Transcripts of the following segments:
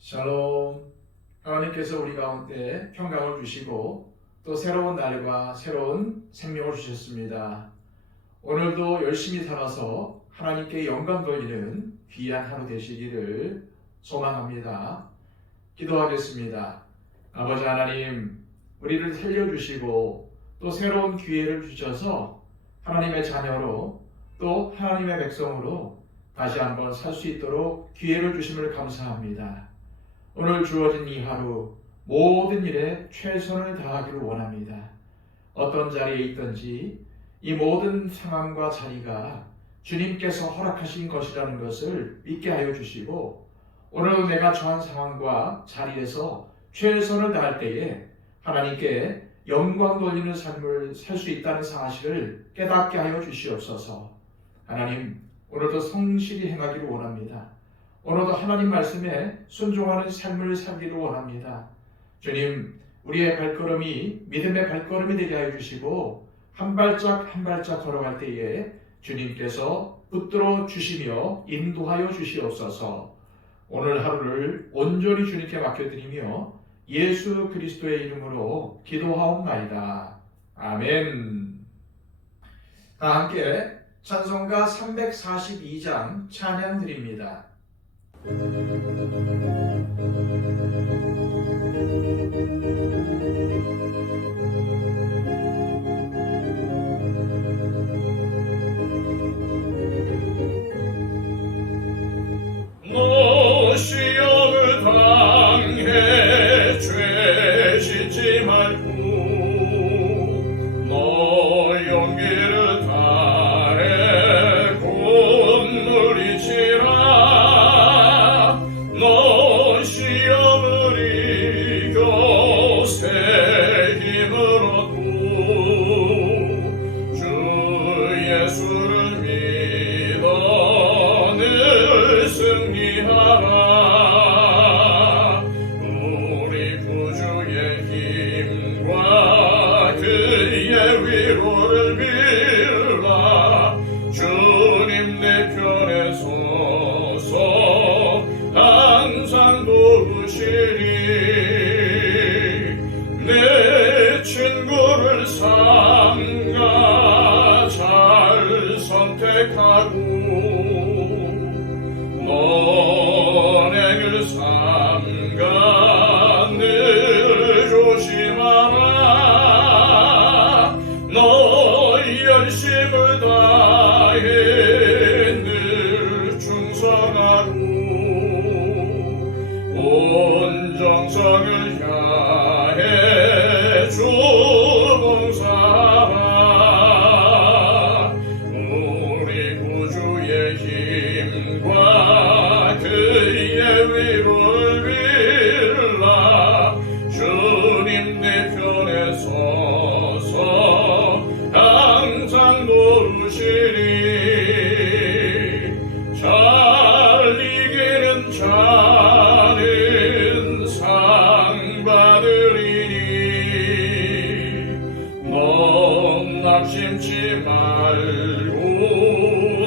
샬롬. 하나님께서 우리 가운데 평강을 주시고 또 새로운 날과 새로운 생명을 주셨습니다. 오늘도 열심히 살아서 하나님께 영광 돌리는 귀한 하루 되시기를 소망합니다. 기도하겠습니다. 아버지 하나님, 우리를 살려주시고 또 새로운 기회를 주셔서 하나님의 자녀로 또 하나님의 백성으로 다시 한번 살 수 있도록 기회를 주심을 감사합니다. 오늘 주어진 이 하루 모든 일에 최선을 다하기를 원합니다. 어떤 자리에 있든지 이 모든 상황과 자리가 주님께서 허락하신 것이라는 것을 믿게 하여 주시고, 오늘도 내가 처한 상황과 자리에서 최선을 다할 때에 하나님께 영광 돌리는 삶을 살 수 있다는 사실을 깨닫게 하여 주시옵소서. 하나님, 오늘도 성실히 행하기를 원합니다. 오늘도 하나님 말씀에 순종하는 삶을 살기를 원합니다. 주님, 우리의 발걸음이 믿음의 발걸음이 되게 하여 주시고 한 발짝 한 발짝 걸어갈 때에 주님께서 붙들어 주시며 인도하여 주시옵소서. 오늘 하루를 온전히 주님께 맡겨드리며 예수 그리스도의 이름으로 기도하옵나이다. 아멘. 다 함께 찬송가 342장 찬양 드립니다. 너 시험을 당해 죄 짓지 말고 너 용기를 다해 곤물이치라. 너 시험을 이겨 새 힘을 얻고 주 예수를 믿어 늘 승리하라. 우리 구주의 힘과 그의 위로를 빌라. 주님 내 편에 서서 항상 도우시리. 내 친구를 삼가 잘 선택하고 너네를 삼가 늘 조심하라. 너 열심을 다해 늘 충성하고 온 정성을 다해 주 봉사하라. 우리 구주의 힘과 그의 위로를 빌라. 주님 내 편에 서서 항상 도우시리. 잘 이기는 자는 상 받으리니 넌 낙심치 말고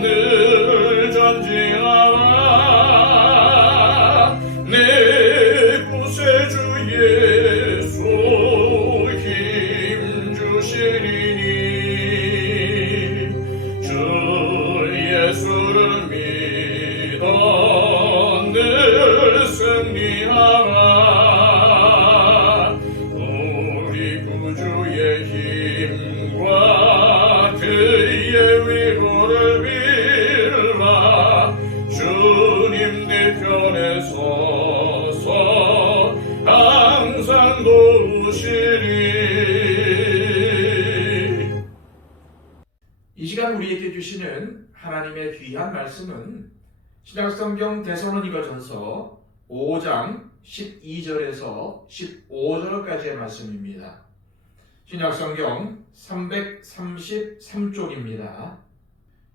늘 전진하라. 내 구세주 예수 힘 주시리니 주 예수를 믿어 늘 승리하라. 우리 구주의 힘과 그의 위로를 빌라. 주님 내 편에 서서 항상 도우시리. 이 시간 우리에게 주시는 하나님의 귀한 말씀은 신약성경 데살로니가전서 5장 12절에서 15절까지의 말씀입니다. 신약성경 333쪽입니다.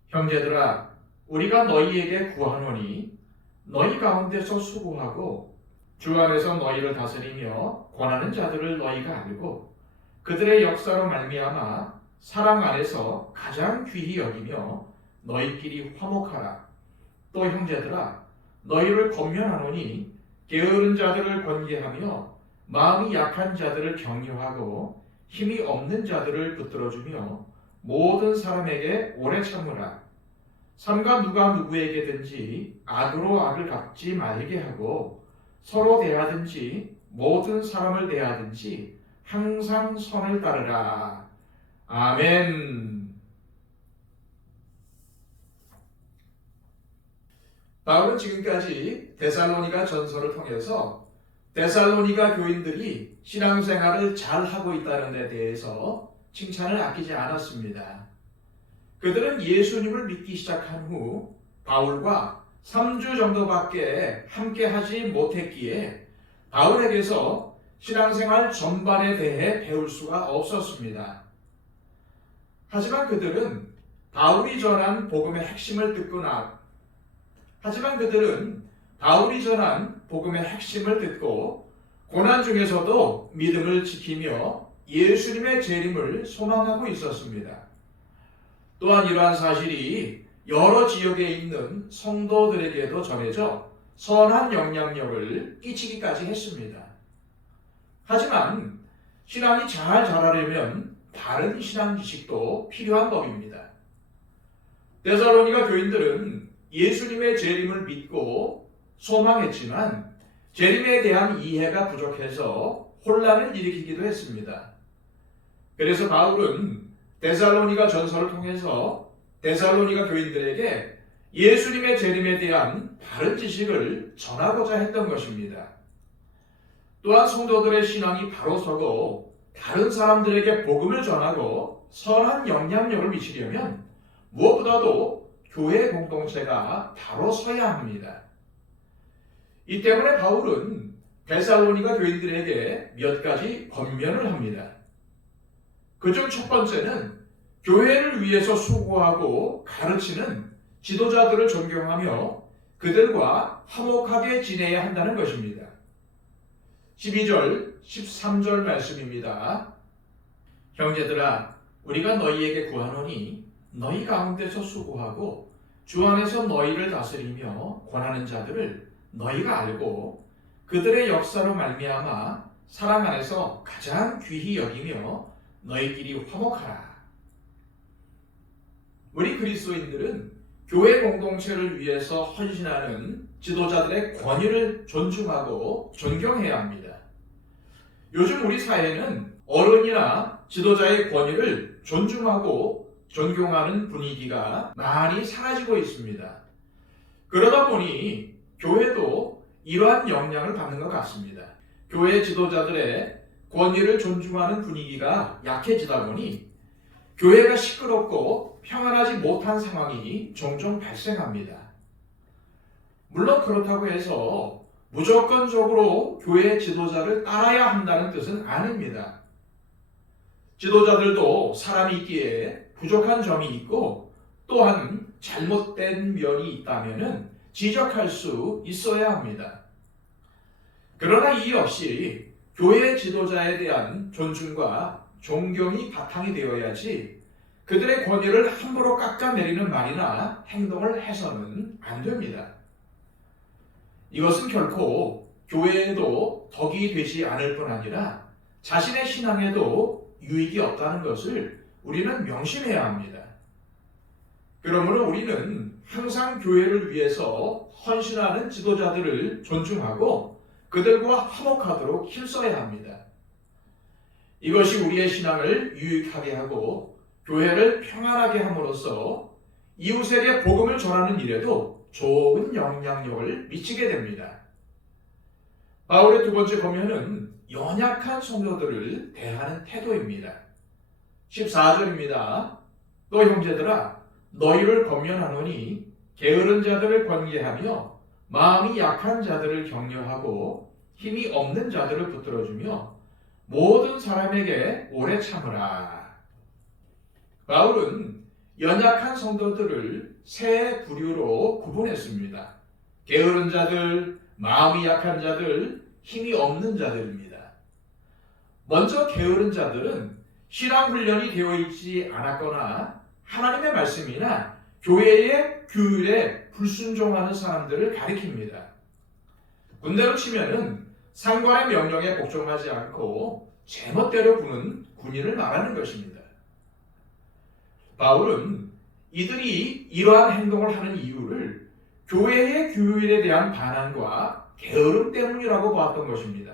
형제들아, 우리가 너희에게 구하노니 너희 가운데서 수고하고 주 안에서 너희를 다스리며 권하는 자들을 너희가 알고 그들의 역사로 말미암아 사랑 안에서 가장 귀히 여기며 너희끼리 화목하라. 또 형제들아, 너희를 권면하노니 게으른 자들을 권계하며 마음이 약한 자들을 격려하고 힘이 없는 자들을 붙들어주며 모든 사람에게 오래 참으라. 삼가 누가 누구에게든지 악으로 악을 갚지 말게 하고 서로 대하든지 모든 사람을 대하든지 항상 선을 따르라. 아멘. 바울은 지금까지 데살로니가 전서를 통해서 데살로니가 교인들이 신앙생활을 잘하고 있다는 데 대해서 칭찬을 아끼지 않았습니다. 그들은 예수님을 믿기 시작한 후 바울과 3주 정도밖에 함께 하지 못했기에 바울에게서 신앙생활 전반에 대해 배울 수가 없었습니다. 하지만 그들은 바울이 전한 복음의 핵심을 듣고 고난 중에서도 믿음을 지키며 예수님의 재림을 소망하고 있었습니다. 또한 이러한 사실이 여러 지역에 있는 성도들에게도 전해져 선한 영향력을 끼치기까지 했습니다. 하지만 신앙이 잘 자라려면 바른 신앙 지식도 필요한 법입니다. 데살로니가 교인들은 예수님의 재림을 믿고 소망했지만 재림에 대한 이해가 부족해서 혼란을 일으키기도 했습니다. 그래서 바울은 데살로니가 전서를 통해서 데살로니가 교인들에게 예수님의 재림에 대한 바른 지식을 전하고자 했던 것입니다. 또한 성도들의 신앙이 바로 서고 다른 사람들에게 복음을 전하고 선한 영향력을 미치려면 무엇보다도 교회 공동체가 바로 서야 합니다. 이 때문에 바울은 데살로니가 교인들에게 몇 가지 권면을 합니다. 그중 첫 번째는 교회를 위해서 수고하고 가르치는 지도자들을 존경하며 그들과 화목하게 지내야 한다는 것입니다. 12절, 13절 말씀입니다. 형제들아, 우리가 너희에게 구하노니 너희 가운데서 수고하고 주 안에서 너희를 다스리며 권하는 자들을 너희가 알고 그들의 역사로 말미암아 사랑 안에서 가장 귀히 여기며 너희끼리 화목하라. 우리 그리스도인들은 교회 공동체를 위해서 헌신하는 지도자들의 권위를 존중하고 존경해야 합니다. 요즘 우리 사회는 어른이나 지도자의 권위를 존중하고 존경하는 분위기가 많이 사라지고 있습니다. 그러다 보니 교회도 이러한 영향을 받는 것 같습니다. 교회 지도자들의 권위를 존중하는 분위기가 약해지다 보니 교회가 시끄럽고 평안하지 못한 상황이 종종 발생합니다. 물론 그렇다고 해서 무조건적으로 교회 지도자를 따라야 한다는 뜻은 아닙니다. 지도자들도 사람이 있기에 부족한 점이 있고 또한 잘못된 면이 있다면 지적할 수 있어야 합니다. 그러나 이 역시 교회 지도자에 대한 존중과 존경이 바탕이 되어야지 그들의 권위를 함부로 깎아내리는 말이나 행동을 해서는 안 됩니다. 이것은 결코 교회에도 덕이 되지 않을 뿐 아니라 자신의 신앙에도 유익이 없다는 것을 우리는 명심해야 합니다. 그러므로 우리는 항상 교회를 위해서 헌신하는 지도자들을 존중하고 그들과 화목하도록 힘써야 합니다. 이것이 우리의 신앙을 유익하게 하고 교회를 평안하게 함으로써 이웃에게 복음을 전하는 일에도 좋은 영향력을 미치게 됩니다. 바울의 두 번째 권면은 연약한 성도들을 대하는 태도입니다. 14절입니다. 또 형제들아, 너희를 권면하노니 게으른 자들을 권계하며 마음이 약한 자들을 격려하고 힘이 없는 자들을 붙들어주며 모든 사람에게 오래 참으라. 바울은 연약한 성도들을 세 부류로 구분했습니다. 게으른 자들, 마음이 약한 자들, 힘이 없는 자들입니다. 먼저 게으른 자들은 신앙 훈련이 되어 있지 않았거나 하나님의 말씀이나 교회의 규율에 불순종하는 사람들을 가리킵니다. 군대로 치면은 상관의 명령에 복종하지 않고 제멋대로 구는 군인을 말하는 것입니다. 바울은 이들이 이러한 행동을 하는 이유를 교회의 규율에 대한 반항과 게으름 때문이라고 보았던 것입니다.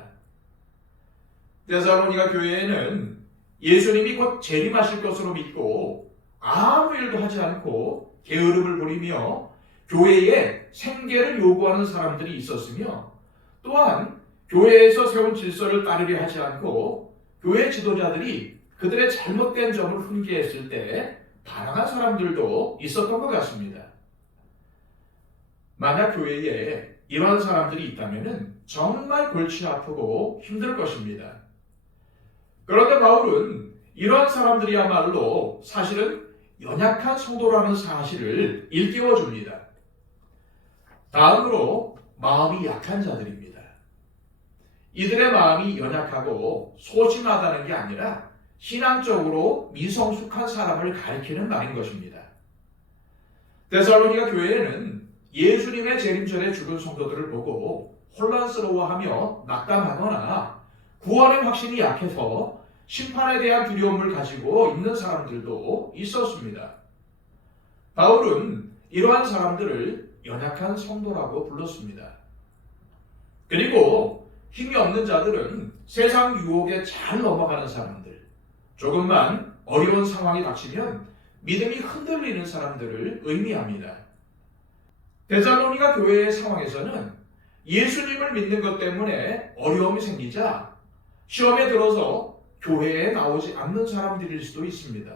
데살로니가 교회에는 예수님이 곧 재림하실 것으로 믿고 아무 일도 하지 않고 게으름을 부리며 교회에 생계를 요구하는 사람들이 있었으며, 또한 교회에서 세운 질서를 따르려 하지 않고 교회 지도자들이 그들의 잘못된 점을 훈계했을 때 반항한 사람들도 있었던 것 같습니다. 만약 교회에 이러한 사람들이 있다면 정말 골치 아프고 힘들 것입니다. 그런데 바울은 이러한 사람들이야말로 사실은 연약한 성도라는 사실을 일깨워 줍니다. 다음으로 마음이 약한 자들입니다. 이들의 마음이 연약하고 소심하다는 게 아니라 신앙적으로 미성숙한 사람을 가리키는 말인 것입니다. 데살로니가 교회에는 예수님의 재림전에 죽은 성도들을 보고 혼란스러워하며 낙담하거나 구원의 확신이 약해서 심판에 대한 두려움을 가지고 있는 사람들도 있었습니다. 바울은 이러한 사람들을 연약한 성도라고 불렀습니다. 그리고 힘이 없는 자들은 세상 유혹에 잘 넘어가는 사람들, 조금만 어려운 상황이 닥치면 믿음이 흔들리는 사람들을 의미합니다. 데살로니가 교회의 상황에서는 예수님을 믿는 것 때문에 어려움이 생기자 시험에 들어서 교회에 나오지 않는 사람들일 수도 있습니다.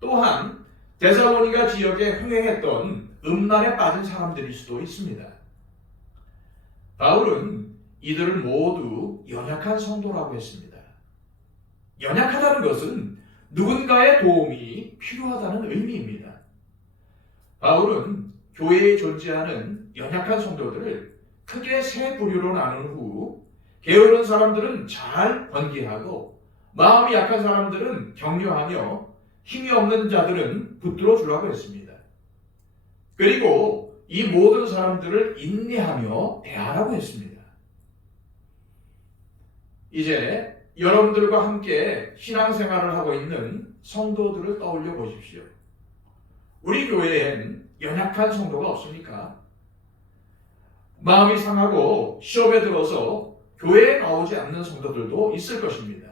또한 데살로니가 지역에 흥행했던 음란에 빠진 사람들일 수도 있습니다. 바울은 이들을 모두 연약한 성도라고 했습니다. 연약하다는 것은 누군가의 도움이 필요하다는 의미입니다. 바울은 교회에 존재하는 연약한 성도들을 크게 세 부류로 나눈 후 게으른 사람들은 잘 관계하고 마음이 약한 사람들은 격려하며 힘이 없는 자들은 붙들어 주라고 했습니다. 그리고 이 모든 사람들을 인내하며 대하라고 했습니다. 이제 여러분들과 함께 신앙생활을 하고 있는 성도들을 떠올려 보십시오. 우리 교회엔 연약한 성도가 없습니까? 마음이 상하고 시험에 들어서 교회에 나오지 않는 성도들도 있을 것입니다.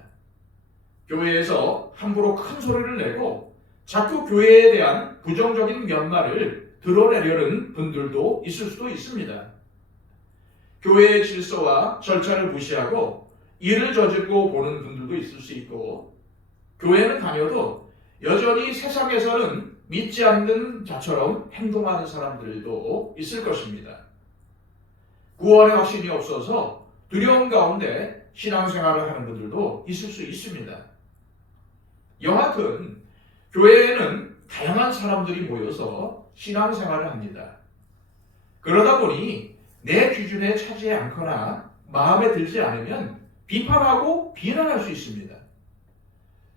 교회에서 함부로 큰 소리를 내고 자꾸 교회에 대한 부정적인 면말을 드러내려는 분들도 있을 수도 있습니다. 교회의 질서와 절차를 무시하고 일을 저지르고 보는 분들도 있을 수 있고, 교회는 다녀도 여전히 세상에서는 믿지 않는 자처럼 행동하는 사람들도 있을 것입니다. 구원의 확신이 없어서 두려움 가운데 신앙생활을 하는 분들도 있을 수 있습니다. 여하튼 교회에는 다양한 사람들이 모여서 신앙생활을 합니다. 그러다 보니 내 기준에 차지 않거나 마음에 들지 않으면 비판하고 비난할 수 있습니다.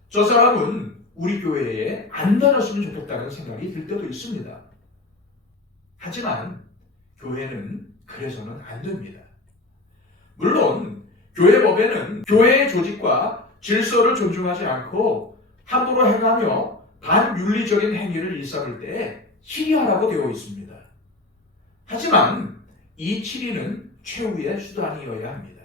저 사람은 우리 교회에 안 다녔으면 좋겠다는 생각이 들 때도 있습니다. 하지만 교회는 그래서는 안 됩니다. 물론 교회 법에는 교회의 조직과 질서를 존중하지 않고 함부로 행하며 반윤리적인 행위를 일삼을 때 치리하라고 되어 있습니다. 하지만 이 치리는 최후의 수단이어야 합니다.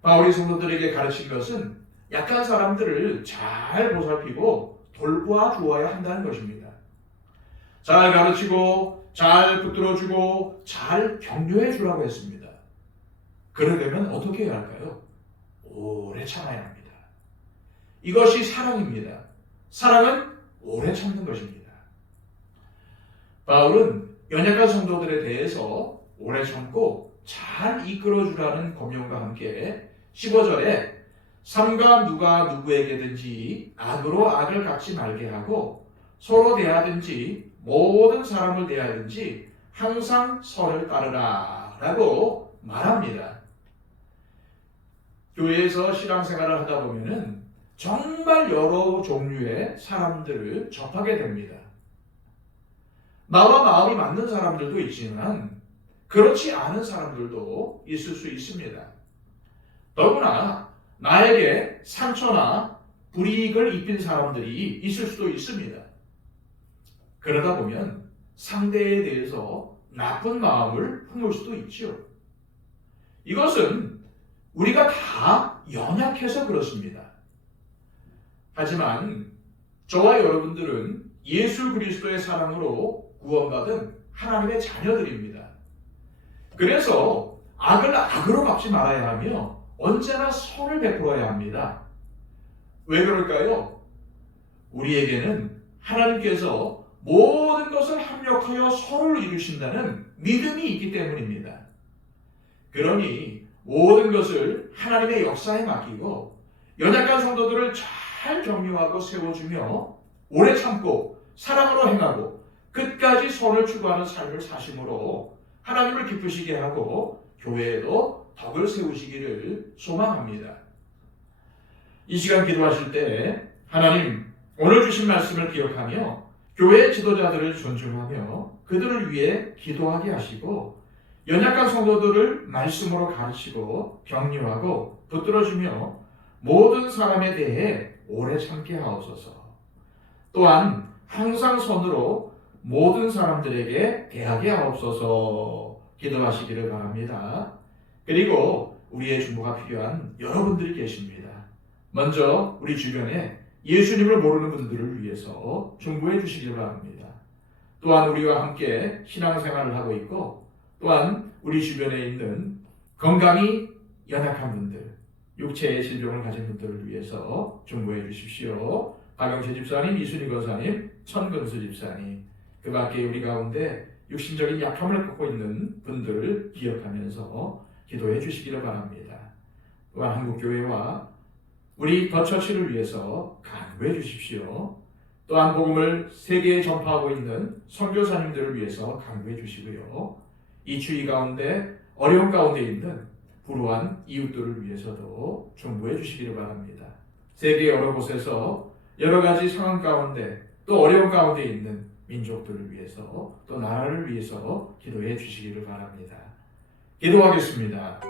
바울이 성도들에게 가르친 것은 약한 사람들을 잘 보살피고 돌보아 주어야 한다는 것입니다. 잘 가르치고 잘 붙들어주고 잘 격려해 주라고 했습니다. 그러려면 어떻게 해야 할까요? 오래 참아야 합니다. 이것이 사랑입니다. 사랑은 오래 참는 것입니다. 바울은 연약한 성도들에 대해서 오래 참고 잘 이끌어주라는 권면과 함께 15절에 삼가 누가 누구에게든지 악으로 악을 갚지 말게 하고 서로 대하든지 모든 사람을 대하든지 항상 선을 따르라 라고 말합니다. 교회에서 신앙생활을 하다 보면은 정말 여러 종류의 사람들을 접하게 됩니다. 나와 마음이 맞는 사람들도 있지만 그렇지 않은 사람들도 있을 수 있습니다. 더구나 나에게 상처나 불이익을 입힌 사람들이 있을 수도 있습니다. 그러다 보면 상대에 대해서 나쁜 마음을 품을 수도 있지요. 이것은 우리가 다 연약해서 그렇습니다. 하지만 저와 여러분들은 예수 그리스도의 사랑으로 구원받은 하나님의 자녀들입니다. 그래서 악을 악으로 갚지 말아야 하며 언제나 선을 베풀어야 합니다. 왜 그럴까요? 우리에게는 하나님께서 모든 것을 합력하여 선을 이루신다는 믿음이 있기 때문입니다. 그러니 모든 것을 하나님의 역사에 맡기고 연약한 성도들을 잘 격려하고 세워주며 오래 참고 사랑으로 행하고 끝까지 선을 추구하는 삶을 사심으로 하나님을 기쁘시게 하고 교회에도 덕을 세우시기를 소망합니다. 이 시간 기도하실 때 하나님 오늘 주신 말씀을 기억하며 교회 지도자들을 존중하며 그들을 위해 기도하게 하시고 연약한 성도들을 말씀으로 가르치고 격려하고 붙들어주며 모든 사람에 대해 오래 참게 하옵소서. 또한 항상 선으로 모든 사람들에게 대하게 하옵소서 기도하시기를 바랍니다. 그리고 우리의 중보가 필요한 여러분들이 계십니다. 먼저 우리 주변에 예수님을 모르는 분들을 위해서 중보해 주시기를 바랍니다. 또한 우리와 함께 신앙생활을 하고 있고 또한 우리 주변에 있는 건강이 연약한 분들, 육체의 질병을 가진 분들을 위해서 중보해 주십시오. 박영채 집사님, 이순희 권사님, 천근수 집사님, 그 밖에 우리 가운데 육신적인 약함을 갖고 있는 분들을 기억하면서 기도해 주시기를 바랍니다. 또한 한국교회와 우리 더처치를 위해서 간구해 주십시오. 또한 복음을 세계에 전파하고 있는 선교사님들을 위해서 간구해 주시고요. 이 추위 가운데 어려운 가운데 있는 불우한 이웃들을 위해서도 중보해 주시기를 바랍니다. 세계 여러 곳에서 여러 가지 상황 가운데 또 어려운 가운데 있는 민족들을 위해서 또 나라를 위해서 기도해 주시기를 바랍니다. 기도하겠습니다.